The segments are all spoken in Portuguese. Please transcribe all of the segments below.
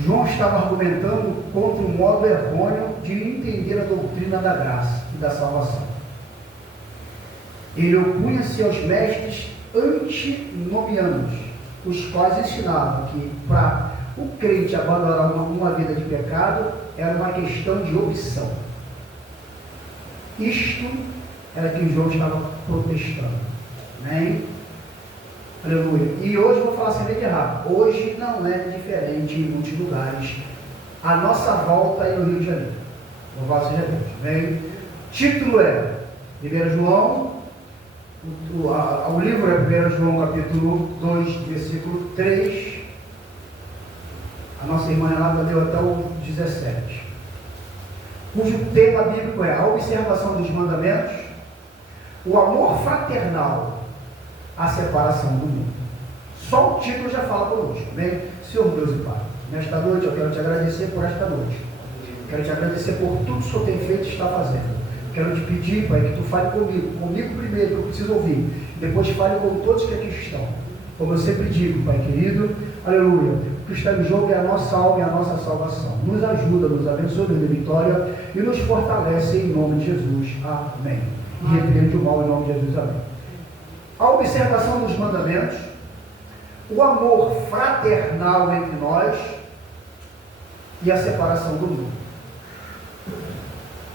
João estava argumentando contra o modo errôneo de entender a doutrina da graça e da salvação. Ele opunha-se aos mestres antinomianos, os quais ensinavam que para o crente abandonar uma vida de pecado era uma questão de opção. Isto era que João estava protestando. Amém? Aleluia. E hoje eu vou falar sem medo errado. Hoje não é diferente em muitos lugares. A nossa volta é no Rio de Janeiro. Louvado seja Deus. Amém? Título é 1 João. O livro é 1 João capítulo 2, versículo 3. A nossa irmã Renata deu até o 17. Cujo tema bíblico é a observação dos mandamentos, o amor fraternal, a separação do mundo. Só o título já fala conosco. Amém? Senhor Deus e Pai, nesta noite eu quero te agradecer por esta noite. Quero te agradecer por tudo que o Senhor tem feito e está fazendo. Quero te pedir, Pai, que tu fale comigo primeiro, que eu preciso ouvir, depois fale com todos que aqui estão. Como eu sempre digo, Pai querido, aleluia, o que está em jogo é a nossa alma e a nossa salvação. Nos ajuda, nos abençoa, nos dê vitória e nos fortalece em nome de Jesus. Amém. E repreende o mal em nome de Jesus. Amém. A observação dos mandamentos, o amor fraternal entre nós e a separação do mundo.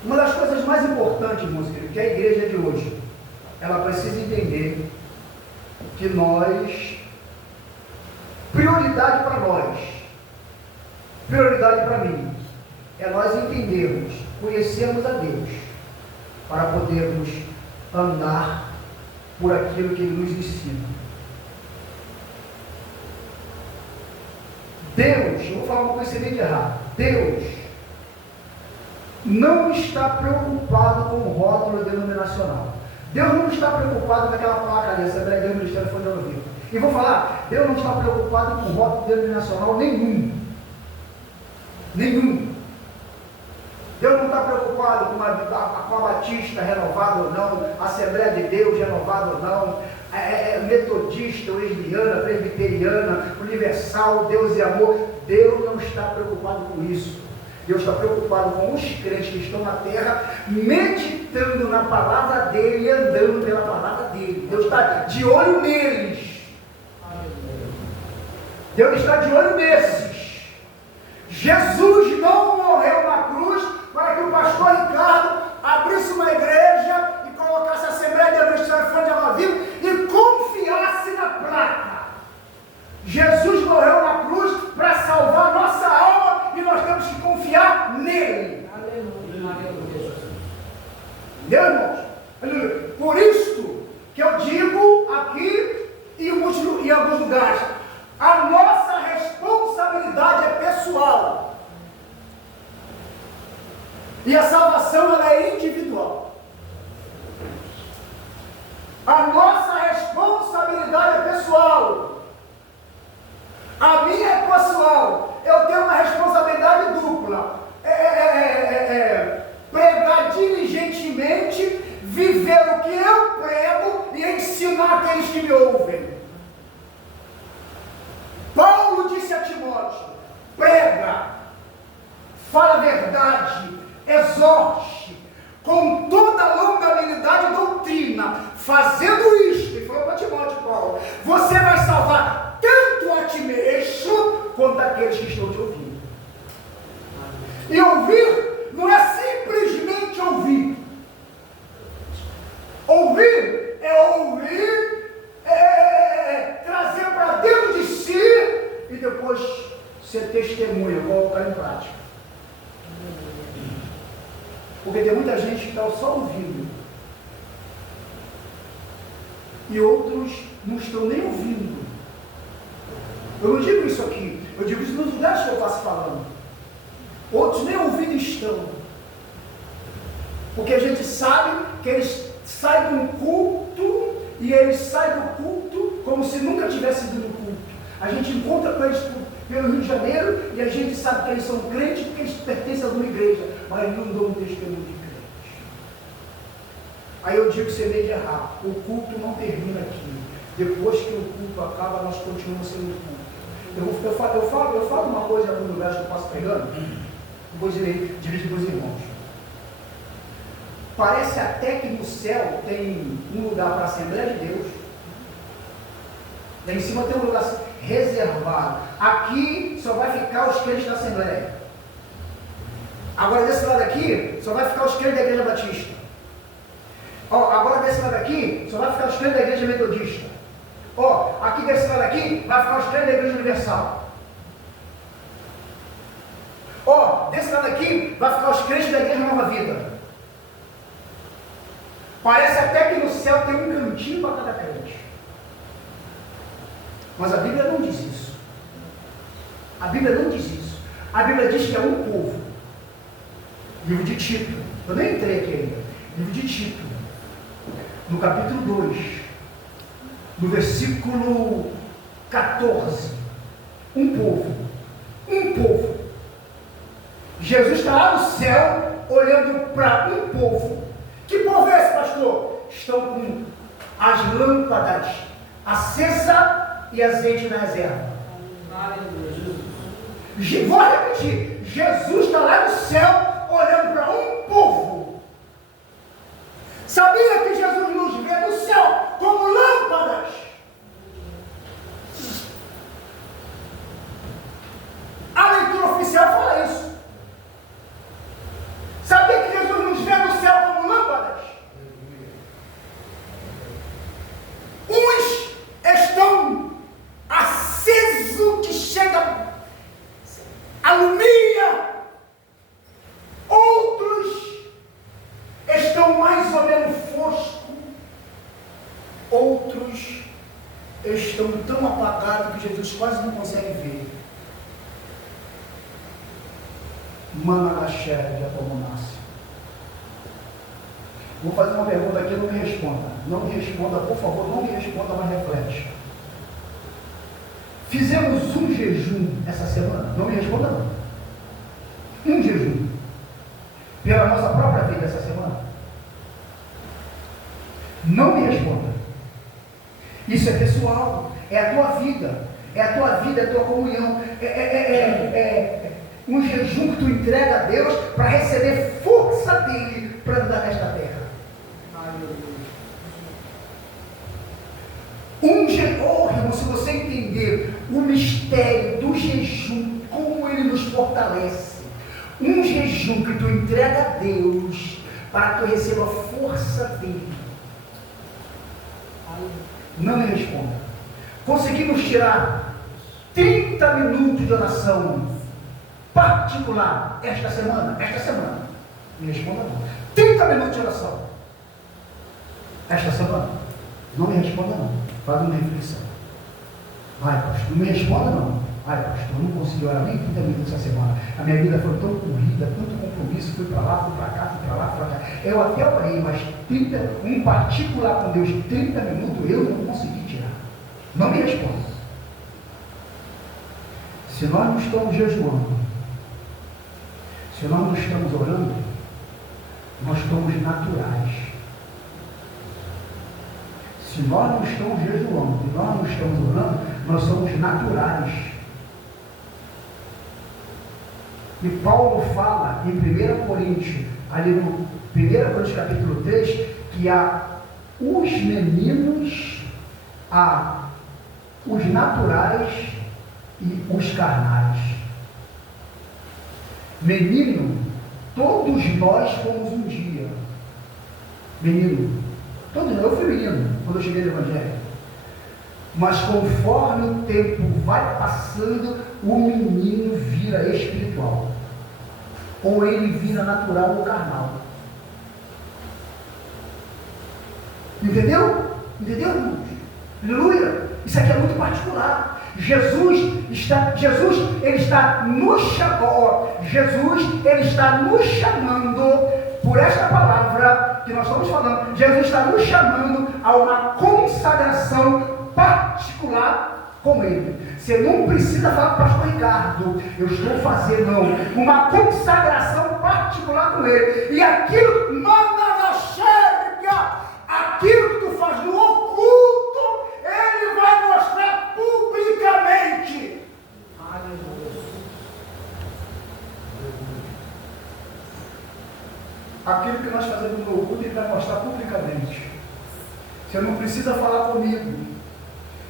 Uma das coisas mais importantes, irmãos queridos, que a igreja de hoje, ela precisa entender que prioridade para nós, prioridade para mim, é nós entendermos, conhecermos a Deus, para podermos andar por aquilo que Ele nos ensina. Deus, eu vou falar uma coisa bem errada, Deus não está preocupado com o rótulo denominacional. Deus não está preocupado com aquela placa ali, Assembleia de Deus, Ministério Fonte de Ouvido. E vou falar, Deus não está preocupado com o rótulo denominacional nenhum. Nenhum. Deus não está preocupado com a Batista renovada ou não, Assembleia de Deus renovada ou não, metodista, wesleyana, presbiteriana, universal, Deus e amor. Deus não está preocupado com isso. Deus está preocupado com os crentes que estão na terra, meditando na palavra dele e andando pela palavra dele. Deus está de olho neles. Deus está de olho nesses. Jesus não morreu na cruz para que o pastor Ricardo abrisse uma igreja e colocasse a Assembleia de Deus Ministério Fonte de Água Viva e confiasse na placa. Jesus morreu na cruz para salvar nossa alma e nós temos que confiar nele. Aleluia. Meu irmãos, aleluia. Por isso que eu digo aqui e em alguns lugares, a nossa responsabilidade é pessoal. E a salvação ela é individual. A nossa responsabilidade é pessoal. A minha é pessoal. Eu tenho uma responsabilidade dupla. Pregar diligentemente, viver o que eu prego e ensinar aqueles que me ouvem. Paulo disse a Timóteo: prega, fala a verdade, exorte, com toda longanimidade e doutrina, fazendo isto, ele falou para Timóteo, Paulo, você vai salvar tanto a ti mesmo, quanto aqueles que estão te ouvindo. E ouvir não é simplesmente ouvir. Ouvir é ouvir, trazer para dentro de si e depois ser testemunha, colocar em prática. Porque tem muita gente que está só ouvindo e outros não estão nem ouvindo. Eu não digo isso aqui, eu digo isso nos lugares que eu passo falando. Outros nem ouvindo estão. Porque a gente sabe que eles saem de um culto e eles saem do culto como se nunca tivessem ido no culto. A gente encontra com eles pelo Rio de Janeiro e a gente sabe que eles são crentes porque eles pertencem a uma igreja, mas não dão um testemunho de crente. Aí eu digo sem medo de errar, o culto não termina aqui. Depois que o culto acaba, nós continuamos sendo culto. Eu falo uma coisa em algum lugar que eu posso pregando, vou dividir para os irmãos. Parece até que no céu tem um lugar para a Assembleia de Deus, lá em cima tem um lugar reservado. Aqui só vai ficar os crentes da Assembleia. Agora desse lado aqui só vai ficar os crentes da Igreja Batista. Agora desse lado aqui só vai ficar os crentes da Igreja Metodista. Aqui desse lado aqui vai ficar os crentes da Igreja Universal. Desse lado aqui vai ficar os crentes da Igreja Nova Vida. Parece até que no céu tem um cantinho para cada crente. Mas a Bíblia não diz isso. A Bíblia não diz isso. A Bíblia diz que é um povo. Livro de Tito. Eu nem entrei aqui ainda. Livro de Tito. No capítulo 2. No versículo 14. Um povo. Um povo. Jesus está lá no céu, olhando para um povo. Que povo é esse, pastor? Estão com as lâmpadas acesa e azeite na reserva. Vou repetir. Jesus está lá no céu, olhando para um povo. Sabia que Jesus nos vê no céu como lâmpadas? A leitura oficial fala isso. Sabia que Jesus nos vê no céu como lâmpadas? Uns estão acesos que chega, alumia. Outros estão mais ou menos fosco. Outros estão tão apagados que Jesus quase não consegue ver. Mananaxé de Atomonácia. Vou fazer uma pergunta aqui, não me responda. Não me responda, por favor, não me responda, mas reflete. Fizemos um jejum essa semana? Não me responda não. Um jejum. Pela nossa própria vida essa semana? Não me responda. Isso é pessoal. É a tua vida. É a tua vida, é a tua comunhão. Um jejum que tu entrega a Deus para receber força dele para andar nesta terra. Irmão, se você entender o mistério do jejum, como ele nos fortalece, um jejum que tu entrega a Deus para que tu receba força dele. Não me responda. Conseguimos tirar 30 minutos de oração particular esta semana? Me responda não. 30 minutos de oração esta semana? Não me responda não. Faz uma reflexão. Ai, pastor, não me responda não. Ai, pastor, eu não consegui orar nem 30 minutos essa semana. A minha vida foi tão corrida, tanto compromisso, fui para lá, fui para cá, fui para lá, fui para cá. Eu até orei, mas um particular com Deus, 30 minutos, eu não consegui tirar. Não me responda. Se nós não estamos jejuando, se nós não estamos orando, nós somos naturais. Se nós não estamos jejuando e nós não estamos orando, nós somos naturais. E Paulo fala em 1 Coríntios, ali no 1 Coríntios capítulo 3, que há os meninos, há os naturais e os carnais. Menino, todos nós fomos um dia. Menino, todos nós, eu fui menino quando eu cheguei no Evangelho. Mas conforme o tempo vai passando, o menino vira espiritual. Ou ele vira natural ou carnal. Entendeu? Entendeu, irmãos? Aleluia! Isso aqui é muito particular. Jesus ele está nos chamando por esta palavra que nós estamos falando. Jesus está nos chamando a uma consagração particular com Ele. Você não precisa falar para o pastor Ricardo, eu estou fazendo, não. Uma consagração particular com Ele. E aquilo, aquilo que tu faz no oculto, Ele vai mostrar publicamente. Aquilo que nós fazemos no culto, ele vai mostrar publicamente. Você não precisa falar comigo.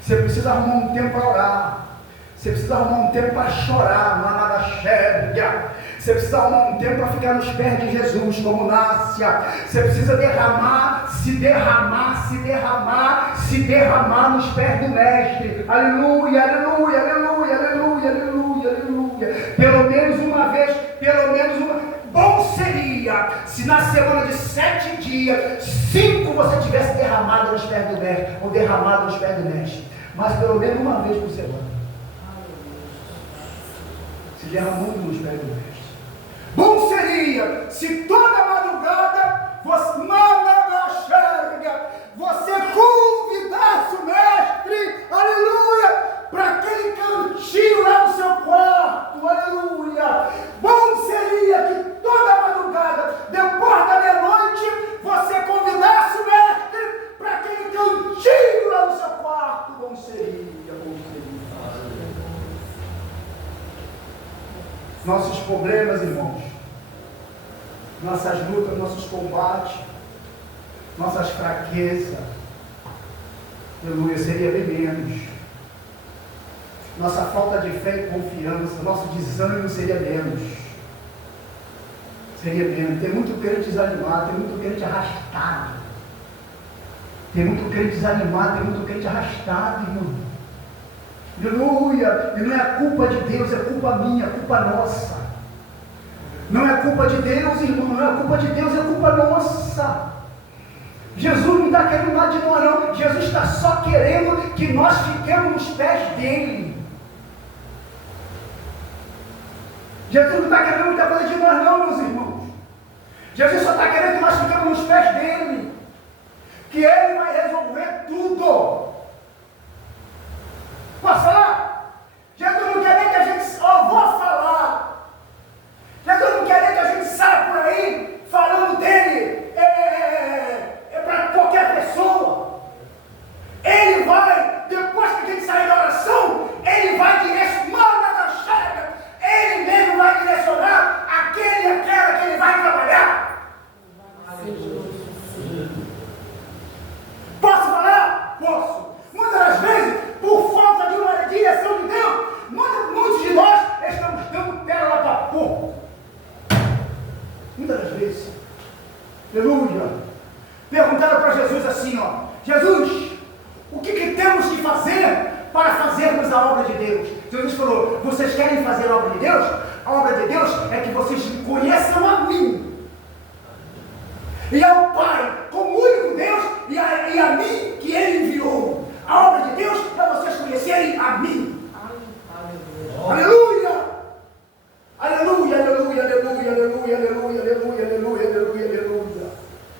Você precisa arrumar um tempo para orar. Você precisa arrumar um tempo para chorar, manada chega. Você precisa arrumar um tempo para ficar nos pés de Jesus, como Nácia. Você precisa se derramar nos pés do Mestre. Aleluia, aleluia, aleluia, aleluia, aleluia, aleluia. Pelo menos uma vez, Bom seria se na semana de 7 dias, 5 você tivesse derramado nos pés do Mestre, ou derramado nos pés do Mestre. Mas pelo menos uma vez por semana. Se derramando nos pés do Mestre. Bom seria se toda madrugada você convidasse o Mestre, aleluia, para aquele cantinho lá no seu quarto, aleluia. Bom seria que toda madrugada, depois da meia-noite, você convidasse o Mestre para aquele cantinho lá no seu quarto. Bom seria. Nossos problemas, irmãos, nossas lutas, nossos combates, nossas fraquezas, aleluia, seria bem menos. Nossa falta de fé e confiança, nosso desânimo seria menos. Seria menos. Tem muito crente desanimado, tem muito crente arrastado. Tem muito crente desanimado, tem muito crente arrastado, irmão. Aleluia! E não é culpa de Deus, é culpa minha, é culpa nossa. Não é culpa de Deus, irmão, não é culpa de Deus, é culpa nossa. Jesus não está querendo nada de nós, não. Jesus está só querendo que nós fiquemos nos pés dele. Jesus não está querendo muita coisa de nós, não, meus irmãos. Jesus só está querendo que nós fiquemos nos pés dele. Que ele vai resolver tudo. Posso falar? Jesus não quer nem que a gente... vou falar. Jesus não quer nem que a gente saia por aí falando dele para qualquer pessoa. Ele vai, depois que a gente sair da oração, ele vai direcionar, ele mesmo vai direcionar aquele e aquela que ele vai trabalhar. Posso falar? Posso. Muitas das vezes, por falta de uma direção de Deus, muitos de nós estamos dando pérola para porco. Muitas das vezes. Aleluia. Perguntaram para Jesus assim, Jesus, o que temos que fazer para fazermos a obra de Deus? Jesus falou, vocês querem fazer a obra de Deus? A obra de Deus é que vocês conheçam a mim. E ao Pai, como único Deus, e a mim que Ele enviou. A obra de Deus é vocês conhecerem a mim. Aleluia! Aleluia, aleluia, aleluia, aleluia, aleluia, aleluia, aleluia, aleluia, aleluia.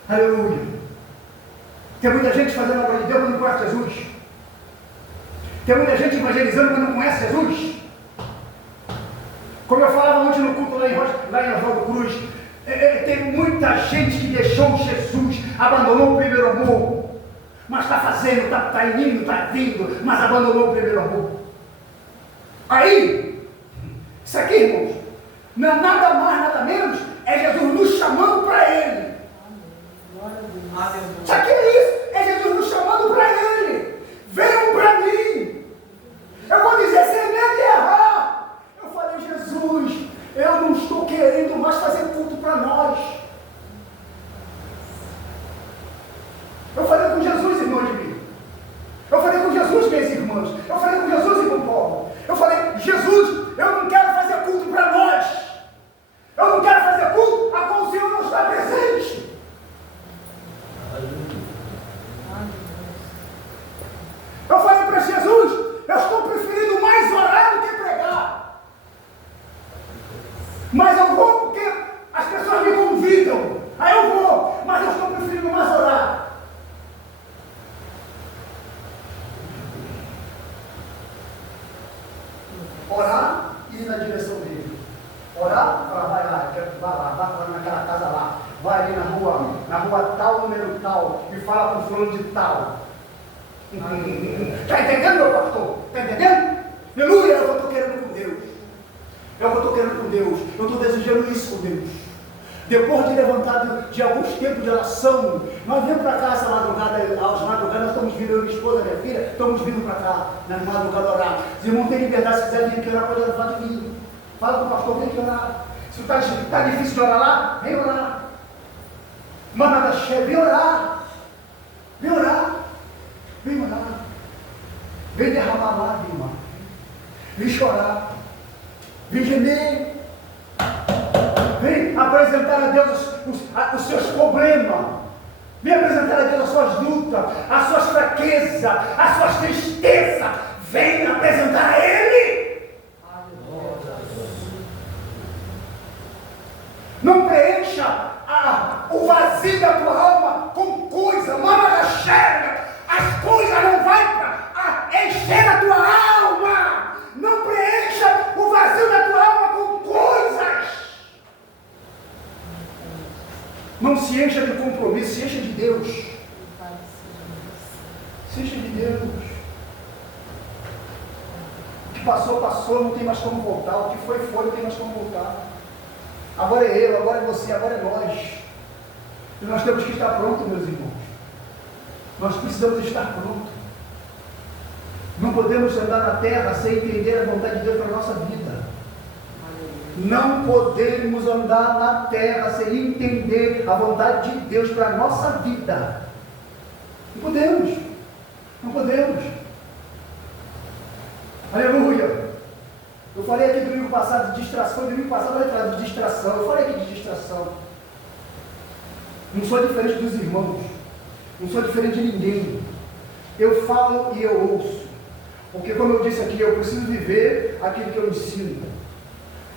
Aleluia. Tem muita gente fazendo a obra de Deus, mas não conhece Jesus. Tem muita gente evangelizando, mas não conhece Jesus. Como eu falava ontem no culto lá em Oswaldo Cruz, tem muita gente que deixou Jesus, abandonou o primeiro amor, mas está fazendo, está indo, está vindo, mas abandonou o primeiro amor. Aí, isso aqui, irmãos, não é nada mais, nada menos, é Jesus nos chamando para Ele. Isso aqui é isso, é Jesus nos chamando para Ele. Venham para mim. Eu vou dizer sem medo de errar. Eu falei, Jesus, eu não estou querendo mais fazer culto para nós. Eu falei com Jesus, irmão de mim. Eu falei com Jesus, minhas irmãs. Eu falei com Jesus, irmão Paulo. Eu falei, Jesus, eu não quero fazer culto para nós. Eu não quero fazer culto a qual o Senhor não está presente. Eu falei para Jesus, eu estou preferindo mais orar do que pregar. Mas eu vou porque as pessoas me convidam. Aí eu vou, mas eu estou preferindo mais orar. Orar e ir na direção dele. Orar, vai lá naquela casa lá, vai ali na rua tal, número tal, e fala com o fulano de tal. Está entendendo, meu pastor? Está entendendo? Aleluia, eu estou querendo com Deus. Eu estou desejando isso com Deus. Depois de levantado de alguns tempos de oração, nós viemos para cá essa madrugada, às madrugadas, nós estamos vindo, eu, minha esposa, minha filha, estamos vindo para cá, na madrugada orar. Os irmãos têm liberdade, se quiser vir aqui orar, pode levar de mim. Fala com o pastor, vem aqui orar. Se está difícil de orar lá, vem orar. Manada cheia, vem orar. Vem orar. Vem orar. Vem derramar lágrima. Vem chorar. Vem gemer. Vem apresentar a Deus os seus problemas. Vem apresentar a Deus as suas lutas, as suas fraquezas, as suas tristezas. Vem apresentar a Ele. Não preencha o vazio da tua alma com coisa, manda chega. As coisas não vão para encher a tua alma. Não preencha o vazio da tua alma com coisas. Não se encha de compromisso, se encha de Deus. Se encha de Deus. O que passou, passou, não tem mais como voltar. O que foi, não tem mais como voltar. Agora é eu, agora é você, agora é nós. E nós temos que estar prontos, meus irmãos. Nós precisamos estar prontos. Não podemos andar na terra sem entender a vontade de Deus para a nossa vida. Não podemos andar na terra sem entender a vontade de Deus para a nossa vida. Não podemos. Não podemos. Aleluia. Eu falei aqui domingo passado de distração, domingo passado eu falei de distração. Eu falei aqui de distração. Não sou diferente dos irmãos. Não sou diferente de ninguém. Eu falo e eu ouço. Porque como eu disse aqui, eu preciso viver aquilo que eu ensino.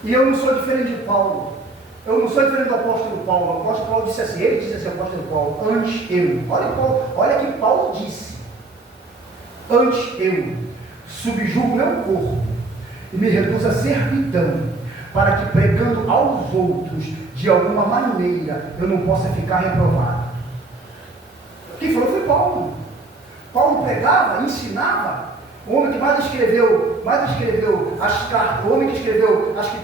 E eu não sou diferente de Paulo. Eu não sou diferente do apóstolo Paulo. O apóstolo Paulo disse assim, ele disse assim, apóstolo Paulo, antes eu. Olha o que Paulo disse. Antes eu subjugo meu corpo e me reduzo à servidão, para que pregando aos outros, de alguma maneira, eu não possa ficar reprovado. Quem falou foi Paulo. Paulo pregava, ensinava. O homem que mais escreveu as cartas, o homem que escreveu, acho que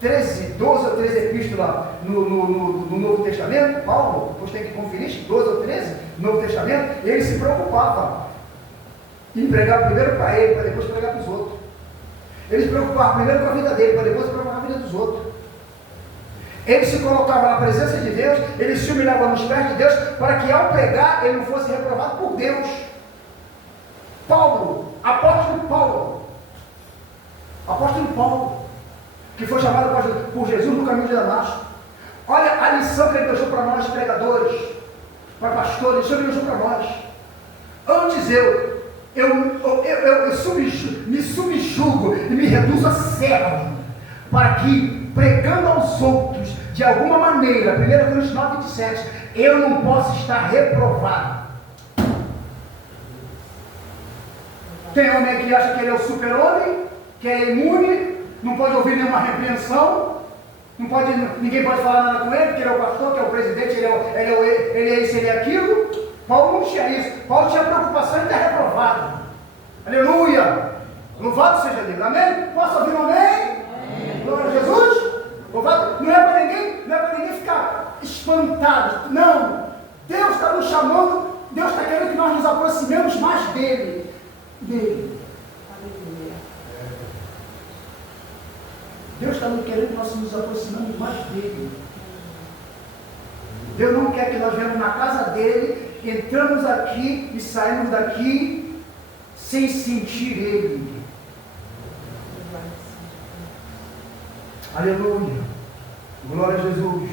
12 ou 13 epístolas no Novo Testamento, Paulo, depois tem que conferir, 12 ou 13 no Novo Testamento, ele se preocupava em pregar primeiro para ele, para depois pregar para os outros. Ele se preocupava primeiro com a vida dele, para depois se preocupar com a vida dos outros. Ele se colocava na presença de Deus, ele se humilhava nos pés de Deus, para que ao pregar ele não fosse reprovado por Deus. Paulo, apóstolo Paulo, que foi chamado por Jesus no caminho de Damasco. Olha a lição que ele deixou para nós, pregadores, para pastores, isso ele deixou para nós. Antes me subjugo e me reduzo a servo, para que, pregando aos outros, de alguma maneira, 1 Coríntios 9:27, eu não possa estar reprovado. Tem homem que acha que ele é o super-homem, que é imune, não pode ouvir nenhuma repreensão, ninguém pode falar nada com ele, porque ele é o pastor, que é o presidente, ele é isso, ele é aquilo. Paulo não tinha isso. Paulo tinha preocupação em estar reprovado. Aleluia! Louvado seja Deus. Amém? Posso ouvir um amém? Amém. Glória a Jesus. Louvado. Não é para ninguém ficar espantado. Não. Deus está nos chamando, Deus está querendo que nós nos aproximemos mais dele. Deus está querendo que nós nos aproximemos mais dele. Deus não quer que nós venhamos na casa dele, entramos aqui e saímos daqui sem sentir ele. Aleluia. Glória a Jesus.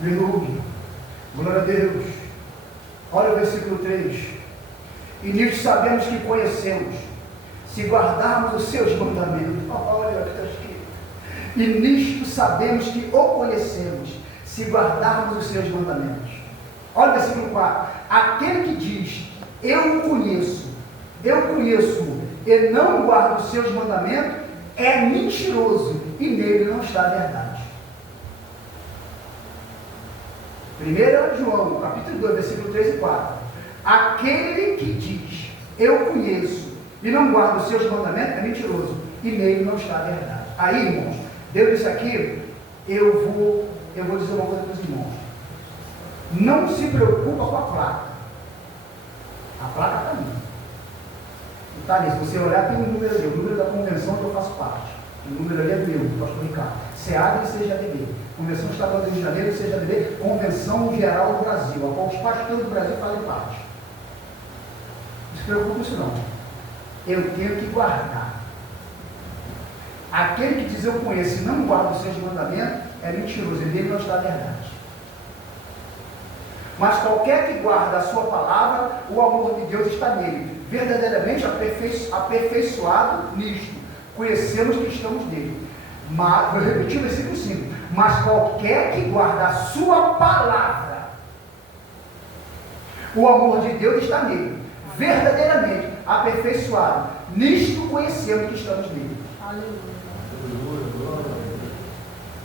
Aleluia. Glória a Deus. Olha o versículo 3. E nisto sabemos que conhecemos, se guardarmos os seus mandamentos. Olha o que está escrito. E nisto sabemos que o conhecemos, se guardarmos os seus mandamentos. Olha o versículo 4. Aquele que diz, eu o conheço e não guarda os seus mandamentos, é mentiroso e nele não está a verdade. 1 João, capítulo 2, versículo 3 e 4. Aquele que diz, eu conheço e não guarda os seus mandamentos, é mentiroso e nele não está a verdade. Aí, irmãos, Deus disse aqui, eu vou dizer uma coisa para os irmãos. Não se preocupa com a placa. A placa está ali. Está ali. Se você olhar, tem um número ali. O número da convenção que eu faço parte. O número ali é meu, do pastor Ricardo. SEAD e CJDB. Convenção Estadual do Rio de Janeiro e CJDB. Convenção Geral do Brasil, a qual os pastores do Brasil fazem parte. Não se preocupe com isso não. Eu tenho que guardar. Aquele que diz eu conheço e não guarda os seus mandamentos é mentiroso, ele não está na verdade. Mas qualquer que guarda a sua palavra, o amor de Deus está nele, verdadeiramente aperfeiçoado nisto. Conhecemos que estamos nele. Mas, vou repetir o versículo 5. Mas qualquer que guarda a sua palavra, o amor de Deus está nele, verdadeiramente aperfeiçoado. Nisto conhecemos que estamos nele. Aleluia.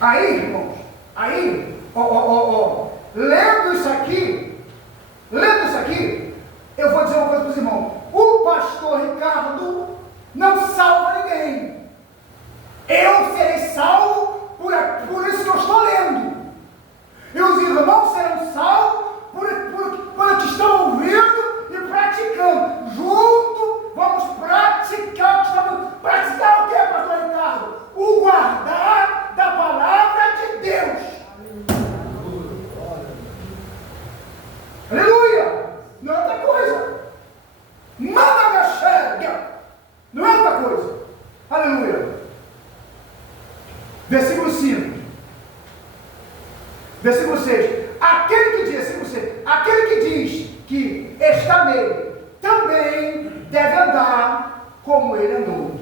Aí, irmãos, lendo isso aqui, eu vou dizer uma coisa para os irmãos. O pastor Ricardo não salva ninguém. Eu serei salvo por isso que eu estou lendo. E os irmãos serão salvos por que estão ouvindo e praticando. Junto, vamos praticar o que, pastor Ricardo? O guardar da palavra de Deus. Aleluia! Não é outra coisa. Manda na xerga. Não é outra coisa. Aleluia. Versículo 5. Versículo 6. Aquele que diz que está nele, também deve andar como ele andou.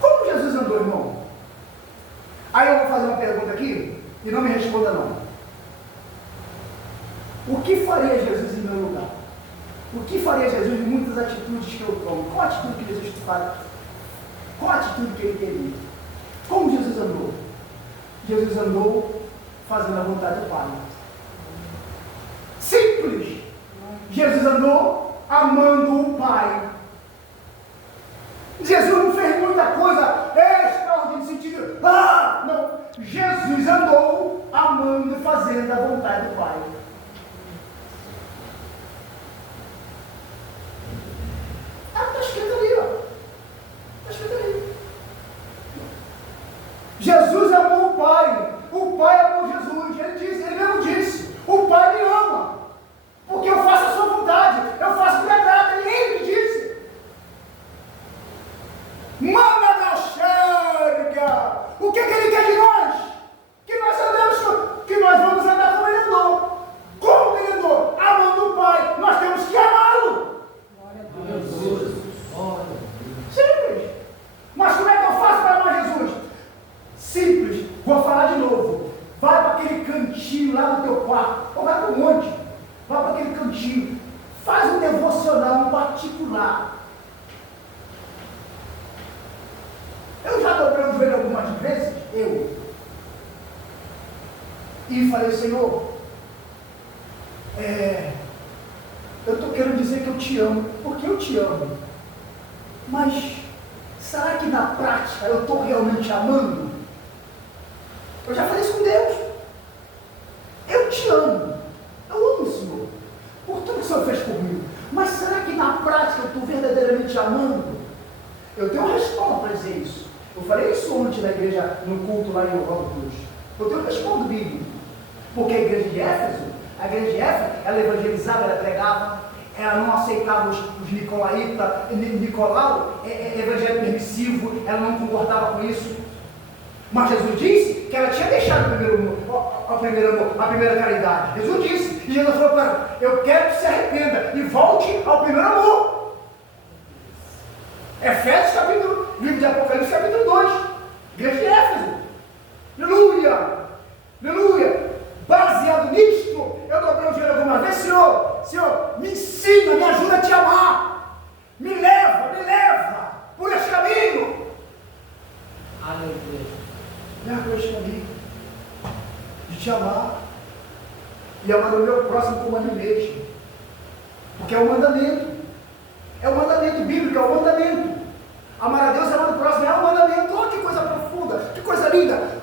Como Jesus andou, irmão? Aí eu vou fazer uma pergunta aqui, e não me responda não. O que faria Jesus em meu lugar? O que faria Jesus em muitas atitudes que eu tomo? Qual a atitude que Jesus faz? Qual a atitude que ele teria? Como Jesus andou? Jesus andou fazendo a vontade do Pai. Simples. Jesus andou amando o Pai. Jesus não fez muita coisa extraordinária no sentido, não. Jesus andou amando e fazendo a vontade do Pai. Está escrito ali, ó. Está escrito ali. Jesus amou o Pai. O Pai amou Jesus. Ele mesmo disse, o Pai me ama. Porque eu faço a sua vontade. Eu faço o que me agrada. Ele me disse. Manda da xerga. O que ele quer de nós? Que nós andamos, que nós vamos andar como ele andou. Como ele andou? Amando o Pai. Nós temos que amá-lo. Glória a Deus. Simples. Mas como é que eu faço para amar Jesus? Simples. Vou falar de novo. Vai para aquele cantinho lá no teu quarto. Ou vai para o monte. Vai para aquele cantinho. Faz um devocional particular. Eu já dobrei o joelho algumas vezes. E falei, Senhor, eu estou querendo dizer que eu te amo, porque eu te amo. Mas será que na prática eu estou realmente amando? Eu já falei isso com Deus. Eu te amo. Eu amo o Senhor. Por tudo que o Senhor fez comigo. Mas será que na prática eu estou verdadeiramente amando? Eu tenho uma resposta para dizer isso. Eu falei isso ontem na igreja, no culto lá em Orlando Cruz. Eu tenho uma resposta bíblica. Porque a igreja de Éfeso, ela evangelizava, ela pregava, ela não aceitava os Nicolau, evangelho permissivo, ela não concordava com isso. Mas Jesus disse que ela tinha deixado a primeira caridade. Jesus disse, e Jesus falou para ela, eu quero que se arrependa e volte ao primeiro amor. Efésios capítulo, livro de Apocalipse capítulo 2, igreja de Éfeso. Aleluia, aleluia. Baseado nisto, eu dobrei o joelho alguma vez, Senhor, me ensina, me ajuda a te amar. Me leva por esse caminho. Aleluia. Leva por esse caminho de te amar e amar o meu próximo como a mim mesmo. Porque é um mandamento. É um mandamento bíblico, é um mandamento. Amar a Deus e amar o próximo é um mandamento. Olha que coisa profunda, que coisa linda.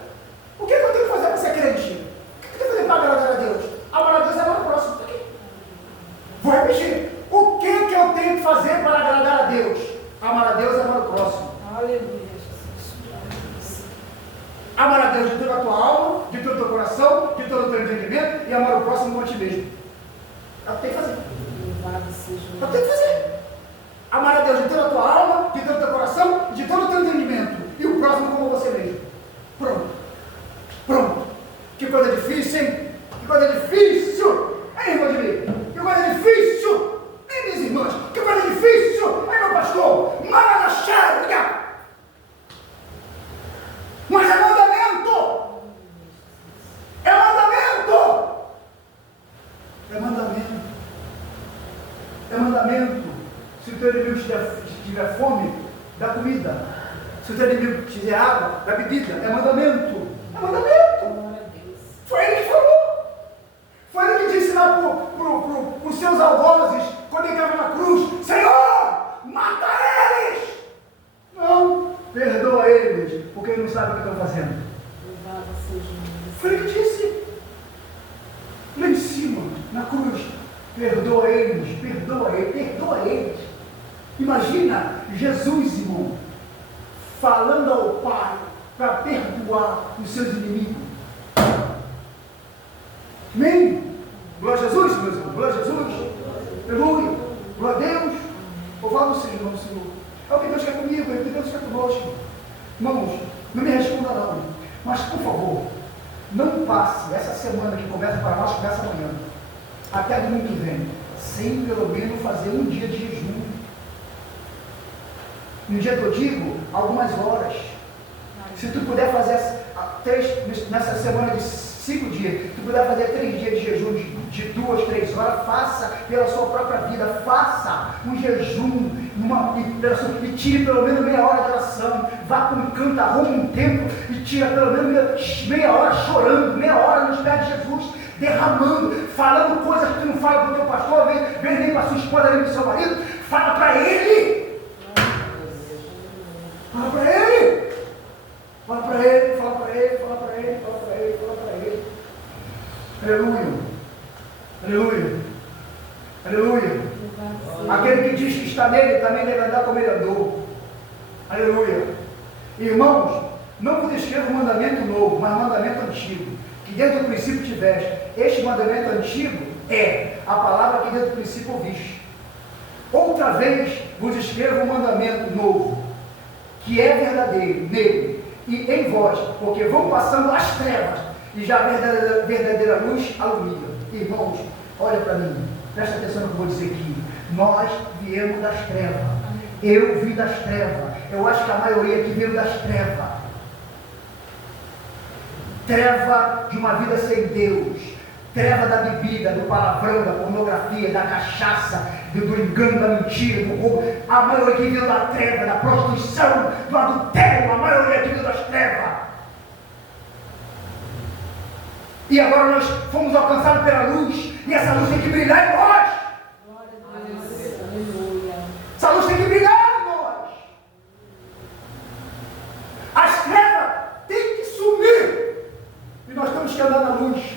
Deus e amar o próximo. Aleluia, Jesus. Amar a Deus de toda a tua alma, de todo o teu coração, de todo o teu entendimento e amar o próximo como a ti mesmo. É o que tem que fazer. Louvado seja É o que tem que fazer. Amar a Deus de toda a tua alma, de todo o teu coração, de todo o teu entendimento. E o próximo como você mesmo. Pronto. Pronto. Que coisa difícil, hein? Que coisa difícil! Hein, irmão de mim? Que coisa difícil! Hein, minhas irmãs? Que coisa difícil! Hein, meu pastor? Maraxéria! Mas é mandamento! É mandamento! É mandamento. É mandamento. Se o teu inimigo tiver fome, dá comida. Se o teu inimigo tiver água, dá bebida. É mandamento. É mandamento. glória a Deus. Foi ele que falou. Foi ele que disse lá para os seus algozes, quando ele estava na cruz: Senhor, mata eles! Não, perdoa eles, porque eles não sabem o que estão fazendo. Louvado seja Jesus. Foi ele que disse. Lá em cima, na cruz: perdoa eles, perdoa eles, perdoa eles. Imagina Jesus, irmão, falando ao Pai para perdoar os seus inimigos. Amém? Glória a Jesus, meus irmãos, glória a Jesus. Aleluia, glória a Deus. Louvado seja o nome do Senhor. É o que Deus quer comigo, é o que Deus quer conosco. Irmãos, não me responda não, mas por favor, não passe essa semana que começa para nós, começa amanhã, até domingo que vem, sem pelo menos fazer um dia de jejum. Um dia que eu digo, algumas horas. Se tu puder fazer nessa semana de 5 dias, tu puder fazer 3 dias de jejum de 2, 3 horas, faça pela sua própria vida, faça um jejum e tire pelo menos meia hora de oração, vá para um canto, arrume um tempo e tira pelo menos meia hora chorando, meia hora nos pés de Jesus, derramando, falando coisas que tu não fala para o teu pastor, vem nem para a sua esposa, nem para o seu marido, fala para ele. Fala para ele, fala para ele, fala para ele, fala para ele, fala para ele, fala para ele. Aleluia, aleluia, aleluia. Aquele que diz que está nele também deve andar como ele andou. Aleluia. Irmãos, não vos escrevo um mandamento novo, mas um mandamento antigo, que desde o princípio tiveste. Este mandamento antigo é a palavra que desde o princípio ouviste. Outra vez vos escrevo um mandamento novo, que é verdadeiro nele e em vós, porque vão passando as trevas e já a verdadeira luz alumia. Irmãos, olha para mim, presta atenção no que eu vou dizer aqui. Nós viemos das trevas. Eu vim das trevas. Eu acho que a maioria aqui veio das trevas. Treva de uma vida sem Deus. Treva da bebida, do palavrão, da pornografia, da cachaça, do engano, da mentira, do roubo. A maioria que veio da treva, da prostituição, do adultério. A maioria que veio das trevas. E agora nós fomos alcançados pela luz. E essa luz tem que brilhar em nós. Glória a Deus. Aleluia. Essa luz tem que brilhar em nós. As trevas têm que sumir. E nós temos que andar na luz.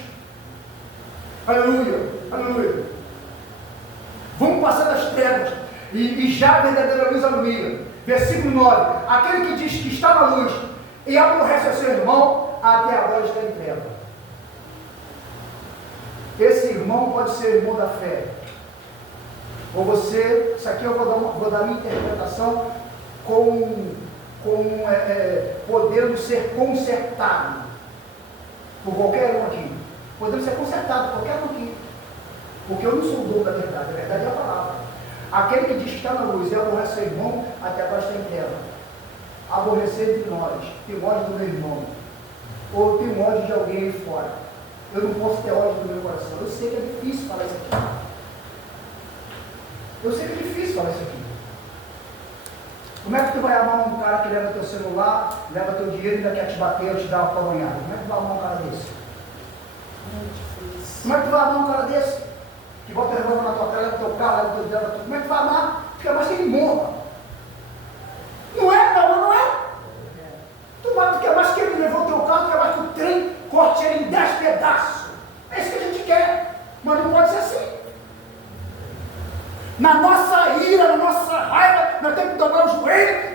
Aleluia, aleluia. Vamos passar das trevas. E já a verdadeira luz alumia. Versículo 9. Aquele que diz que está na luz e aborrece o seu irmão, até agora está em treva. Esse irmão pode ser irmão da fé. Ou você, isso aqui eu vou dar minha interpretação podendo ser consertado por qualquer um aqui. Podemos ser consertados por qualquer um aqui. Porque eu não sou o dono da verdade, a verdade é a palavra. Aquele que diz que está na luz e aborrece seu irmão, até agora está em treva. Aborrecer entre nós, tem ódio do meu irmão, ou tem ódio de alguém aí fora. Eu não posso ter ódio do meu coração. Eu sei que é difícil falar isso aqui. Eu sei que é difícil falar isso aqui. Como é que tu vai amar um cara que leva teu celular, leva teu dinheiro e ainda quer te bater ou te dar uma palanhada? Como é que tu vai amar um cara desse? Como é que tu vai amar um cara desse? Que bota a revólver na tua cara, leva teu carro, leva teu dinheiro, como é que tu vai amar? Fica mais que ele morra. Não é, não é? Tu quer mais que ele levou teu carro, tu quer mais que o trem corte ele em 10 pedaços. É isso que a gente quer. Mas não pode ser assim. Na nossa ira, na nossa raiva, nós temos que dobrar o joelho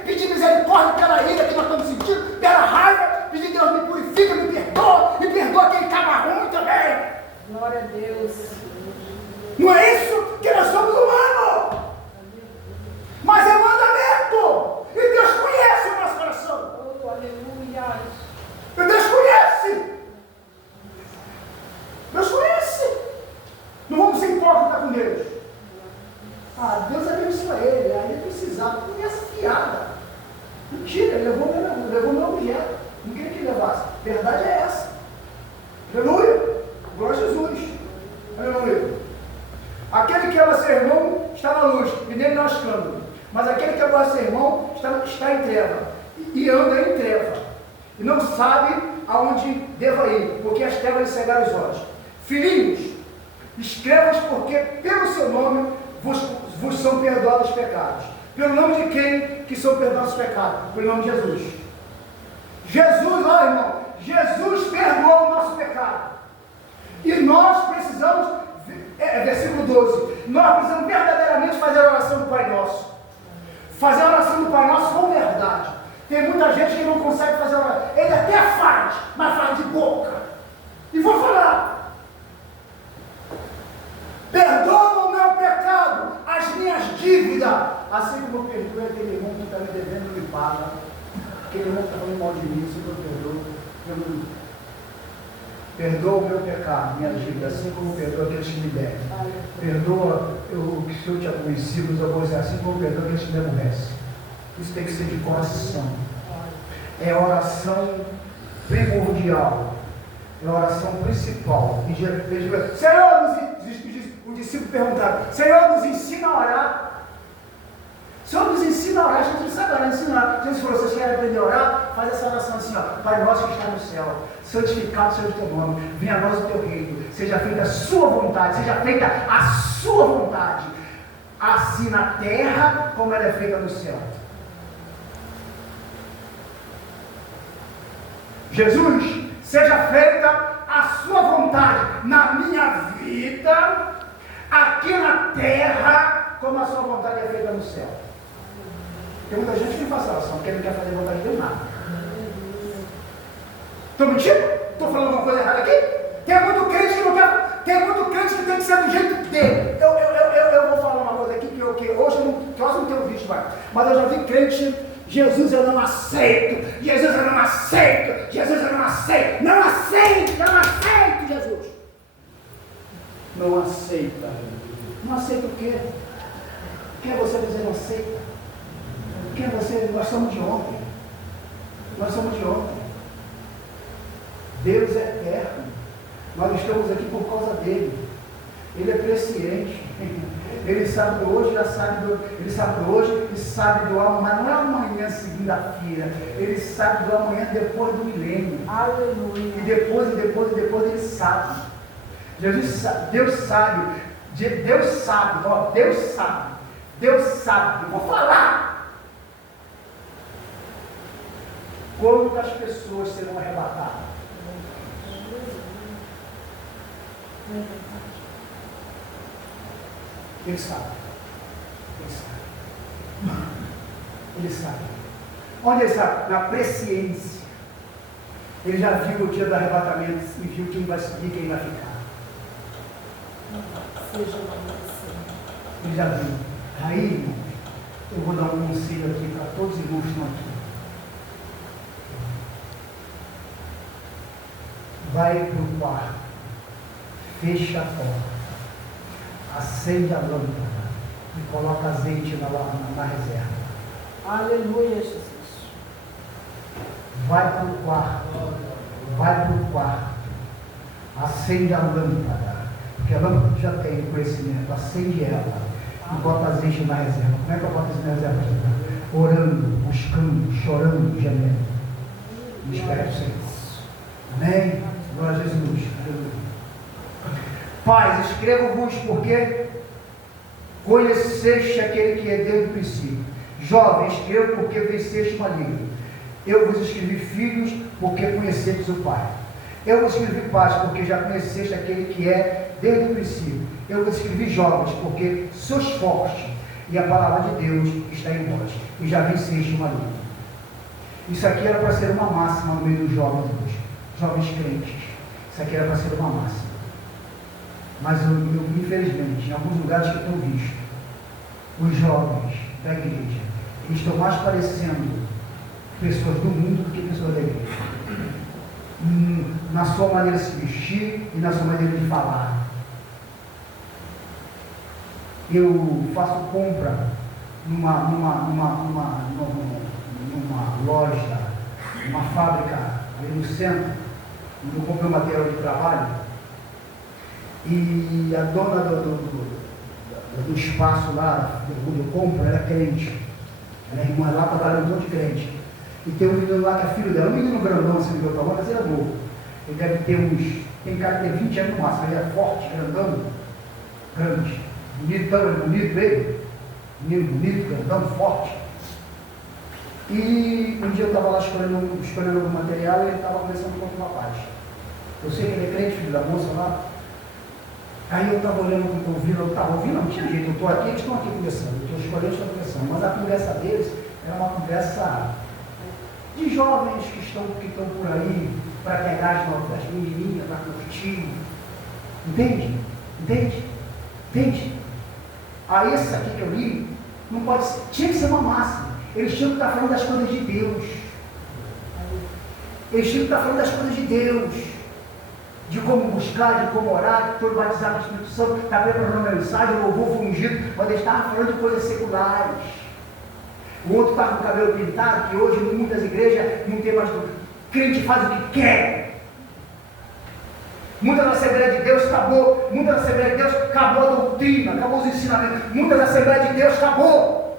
Mentira, ele levou meu objeto. Não queria que ele levasse. Verdade é essa. Aleluia. Glória a Jesus. Aleluia. Aquele que ama seu irmão está na luz, e nele não há escândalo. Mas aquele que ama seu irmão está em treva, e anda em treva, e não sabe aonde deva ir, porque as trevas lhe cegaram os olhos. Filhinhos, escrevas porque pelo seu nome vos são perdoados os pecados. Pelo nome de quem que são perdoados os pecados? Pelo nome de Jesus. Jesus, ó irmão, Jesus perdoou o nosso pecado. E nós precisamos, versículo 12, nós precisamos verdadeiramente fazer a oração do Pai Nosso. Fazer a oração do Pai Nosso com verdade. Tem muita gente que não consegue fazer a oração. Ele até faz, mas faz de boca. E vou falar. Perdoa o meu pecado, as minhas dívidas. Assim como eu perdoei aquele irmão que está me devendo, me paga. Aquele irmão que está falando mal de mim, se eu perdoo. Perdoa o meu pecado, minha dívida, assim como perdoa aqueles que me devem. Perdoa o que se eu te aborreci, os aborrecer, assim como perdoa aqueles que me aborrecem. Isso tem que ser de coração. É a oração primordial. É a oração principal. Senhor, os discípulos perguntaram, Senhor, nos ensina a orar. Senhor, nos ensina a orar. A gente não sabe orar, ensina a orar. Jesus falou, vocês querem aprender a orar? Faz essa oração assim, ó. Pai nosso que está no céu, santificado seja o teu nome, venha a nós o teu reino, seja feita a sua vontade, seja feita a sua vontade, assim na terra como ela é feita no céu. Jesus, seja feita a sua vontade na minha vida, aqui na terra, como a sua vontade é feita no céu. Tem muita gente que não faz oração, porque não quer fazer vontade de Deus nada. Estou mentindo? Estou falando alguma coisa errada aqui? Tem muito crente que não quer. Tem muito crente que tem que ser do jeito dele. Eu vou falar uma coisa aqui que hoje eu quase não tenho visto mais. Mas eu já vi crente, Jesus eu não aceito, Jesus eu não aceito, Jesus eu não aceito, não aceito Jesus. Não aceita. Não aceita o quê? Quem é você dizer não aceita? Quem é você? Nós somos de ontem. Nós somos de ontem. Deus é eterno. Nós estamos aqui por causa dele. Ele é presciente. Ele sabe do hoje, ele sabe do hoje e sabe do amanhã, mas não é amanhã, segunda-feira. Ele sabe do amanhã depois do milênio. Aleluia. E depois ele sabe. Jesus sabe, Deus sabe, ó, Deus sabe, eu vou falar. Quando as pessoas serão arrebatadas. Ele sabe. Ele sabe. Onde ele sabe? Na presciência. Ele já viu o dia do arrebatamento e viu quem vai subir e quem vai ficar. Ele já viu. Aí, irmãos, eu vou dar um conselho aqui para todos os irmãos que estão aqui. Vai para o quarto, fecha a porta, acende a lâmpada e coloca azeite na reserva. Aleluia, Jesus. Vai para o quarto, acende a lâmpada, porque a lâmpada já tem conhecimento, acende ela e bota azeite na reserva. Como é que eu boto azeite na reserva? Orando, buscando, chorando, gemendo. E espera o Senhor. Amém? Glória a Jesus. Pais, escrevo-vos porque conheceste aquele que é desde o princípio. Jovens, escrevo porque venceste o maligno. Eu vos escrevi filhos porque conhecestes o Pai. Eu vos escrevi pais porque já conheceste aquele que é desde o princípio. Eu vos escrevi jovens porque sois fortes e a palavra de Deus está em vós e já venceste o maligno. Isso aqui era para ser uma máxima no meio dos jovens hoje. Jovens crentes. Isso aqui era para ser uma máxima. Mas eu, infelizmente, em alguns lugares que eu tenho visto, os jovens da igreja, eles estão mais parecendo pessoas do mundo do que pessoas da igreja. Na sua maneira de se vestir e na sua maneira de falar. Eu faço compra numa loja, uma fábrica ali no centro, onde eu comprei material de trabalho, e a dona do espaço lá, onde eu compro, ela é crente. Ela é irmã lá, trabalhando um monte de crente. E tem um menino lá que é filho dela, um menino grandão, assim, do meu tamanho, mas ele é novo. Ele deve ter tem cara que tem 20 anos no máximo, ele é forte, grandão, grande, bonitão, ele é bonito ele, menino bonito, grandão, forte. E um dia eu estava lá escolhendo o material e ele estava conversando com o rapaz. Eu sei que ele é crente, filho da moça lá. Aí eu estava olhando, não tinha jeito, eu estou aqui, eles estão aqui conversando, eu estou escolhendo, estou conversando, mas a conversa deles era uma conversa de jovens que estão por aí para pegar as menininhas, para curtir. Entende? Aí esse aqui que eu li, não pode ser, tinha que ser uma máxima. Eles tinham que estar falando das coisas de Deus. Eles tinham que estar falando das coisas de Deus. De como buscar, de como orar, de como batizar com o Espírito Santo, está preparando uma mensagem, o louvor foi ungido, mas eles estavam falando de coisas seculares. O outro está com o cabelo pintado, que hoje em muitas igrejas não tem mais tudo. Crente faz o que quer. Muitas Assembleias de Deus acabou, muitas Assembleias de Deus acabou a doutrina, acabou os ensinamentos, muitas Assembleias de Deus acabou.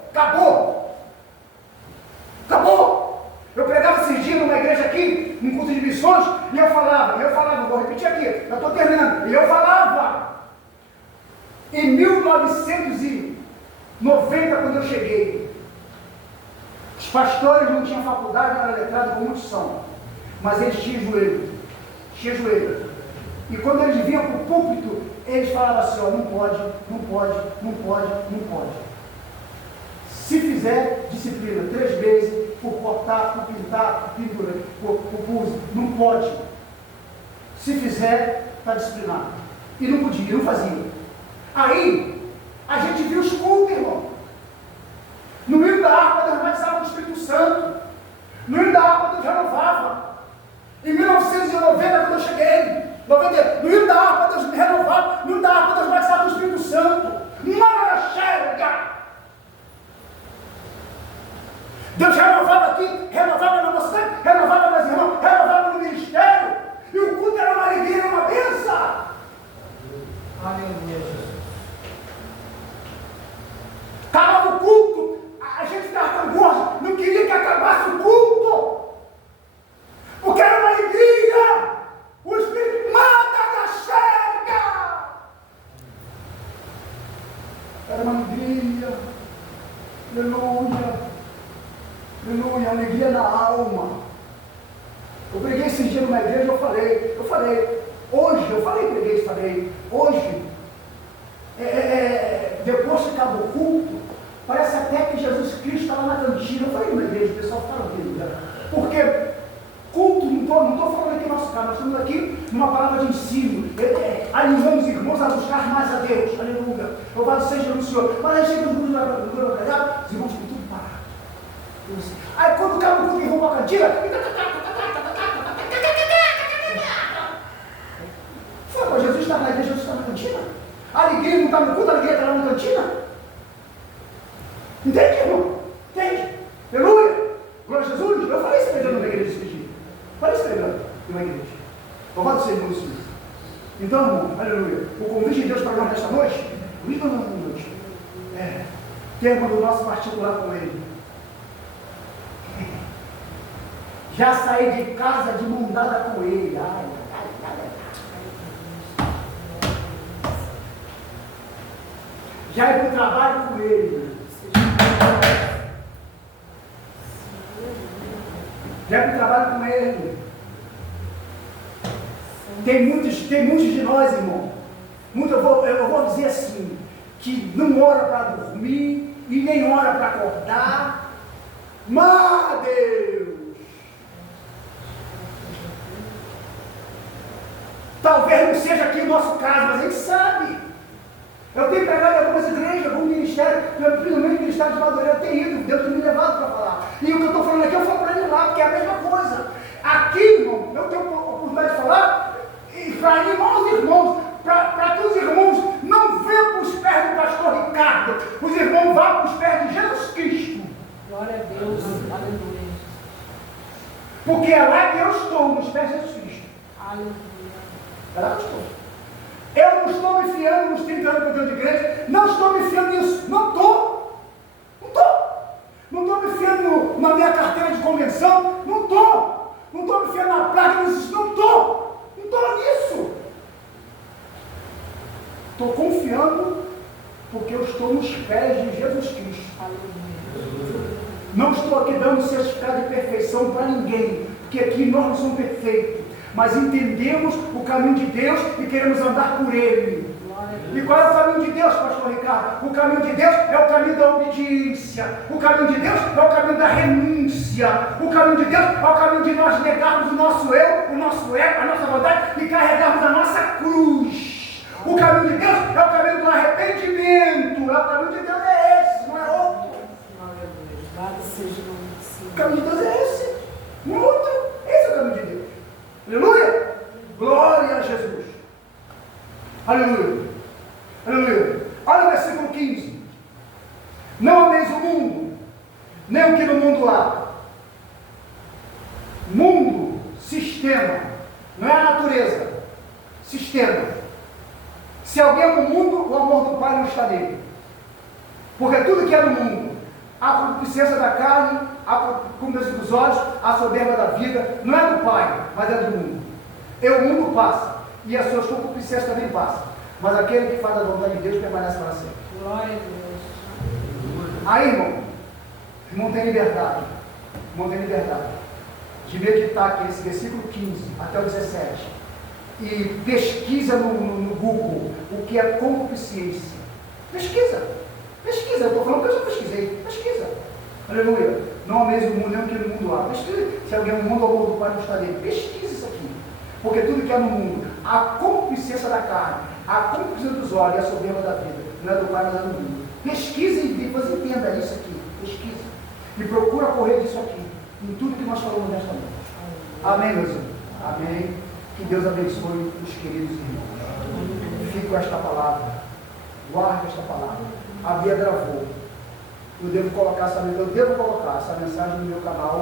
Eu pregava esses dias numa igreja aqui, num curso de missões, e eu falava, vou repetir aqui, eu estou terminando, e eu falava, em 1990, quando eu cheguei, os pastores não tinham faculdade, não eram letrados, como muitos são, mas eles tinham joelho. E quando eles vinham para o púlpito, eles falavam assim, ó, não pode. Se fizer disciplina 3 vezes, por cortar, por pintar, por pintura, por pus, não pode. Se fizer, está disciplinado. E não podia, não fazia. Aí, a gente viu os cultos, irmão. No hino da harpa, Deus batizava com o Espírito Santo. No hino da harpa, Deus renovava. Em 1990, quando eu cheguei, no hino da harpa, Deus me renovava. No hino da harpa, Deus batizava com o Espírito Santo. Mara chega! Deus renovava aqui, renovava na mocidade, renovava nas irmãs, renovava no ministério. E o culto era uma alegria, era uma bênção. Aleluia, Jesus. Acabava o culto, a gente ficava com gosto, não queria que acabasse o culto. Porque era uma alegria. O Espírito manda chega. Era uma alegria. Aleluia, alegria na alma. Eu preguei esses dias numa igreja, eu falei, preguei isso também. Hoje, depois que acaba o culto, parece até que Jesus Cristo está lá na cantina. Eu falei numa igreja, o pessoal está ouvindo, né? Porque culto, não estou falando aqui no nosso caso, nós estamos aqui numa palavra de ensino, animando os irmãos a buscar mais a Deus, aleluia. Louvado seja o Senhor. Mas aí chega os irmãos os irmãos ficam tudo parados. Aí quando acaba o culto e vão para a cantina, mas Jesus está na igreja, Jesus está na cantina. A alegria não está no culto, a alegria está lá na cantina. Entende, irmão? Entende? Aleluia! Glória a Jesus! Eu falei isso pregando na igreja esse dia. Falei isso pregando numa igreja. Louvado seja o Senhor. Então, irmão, aleluia. O convite de Deus para nós nesta noite, tema do nosso particular com Ele. Já saí de casa de mão dada com Ele. Já ir para o trabalho com Ele. Já ir para o trabalho com Ele. Tem muitos de nós, irmão. Eu vou dizer assim, que não ora para dormir e nem ora para acordar. Mas Deus! Talvez não seja aqui o nosso caso, mas a gente sabe. Eu tenho pregado em algumas igrejas, algum ministério, principalmente o ministério de Madureira, eu tenho ido, Deus tem me levado para falar. E o que eu estou falando aqui, eu falo para ele lá, porque é a mesma coisa. Aqui, irmão, eu tenho a oportunidade de falar, e para animar os irmãos, para que os irmãos não venham para os pés do pastor Ricardo, os irmãos vão para os pés de Jesus Cristo. Glória a Deus, aleluia. Porque é lá que eu estou, nos pés de Jesus Cristo. Aleluia. É lá que eu estou. Eu não estou me fiando nos 30 anos que eu tenho de igreja, não estou me fiando nisso, não estou. Não estou. Não estou me fiando na minha carteira de convenção, não estou. Não estou me fiando na placa, não estou. Não estou nisso. Estou confiando porque eu estou nos pés de Jesus Cristo. Aleluia. Não estou aqui dando certificado de perfeição para ninguém, porque aqui nós não somos perfeitos, mas entendemos o caminho de Deus e queremos andar por ele. E qual é o caminho de Deus, pastor Ricardo? O caminho de Deus é o caminho da obediência. O caminho de Deus é o caminho da renúncia. O caminho de Deus é o caminho de nós negarmos o nosso eu, o nosso ego, a nossa vontade e carregarmos a nossa cruz. O caminho de Deus é o caminho do arrependimento. O caminho de Deus é esse, não é outro. Louvado seja o nome do Senhor. O caminho de Deus é esse, não é outro. Esse é o caminho de Deus. Aleluia! Glória a Jesus. Aleluia. Aleluia. Olha o versículo 15. Não ameis o mundo, nem o que no mundo há. Mundo, sistema, não é a natureza. Sistema. Se alguém ama o mundo, o amor do Pai não está nele. Porque tudo que é no mundo, a concupiscência da carne, a concupiscência dos olhos, a soberba da vida, não é do Pai, mas é do mundo. E o mundo passa, e as suas concupiscências também passam. Mas aquele que faz a vontade de Deus permanece para sempre. Glória a Deus. Aí, irmão tem liberdade. Irmão tem liberdade de meditar aqui esse versículo 15 até o 17. E pesquisa no Google o que é concupiscência. Pesquisa. Pesquisa. Eu estou falando que eu já pesquisei. Pesquisa. Aleluia. Não ameis o mundo, nem o que no mundo há. Pesquisa. Se alguém é o mundo, o amor do Pai não está nele. Pesquisa isso aqui. Porque tudo que é no mundo, a concupiscência da carne, a concupiscência dos olhos e a soberba da vida, não é do Pai, mas é do mundo. Pesquisa e depois entenda isso aqui. Pesquisa. E procura correr disso aqui. Em tudo que nós falamos nesta noite. Amém, meus irmãos? Amém. Que Deus abençoe os queridos irmãos. Fique com esta palavra. Guarde esta palavra. A Bia gravou. Eu devo colocar essa mensagem no meu canal.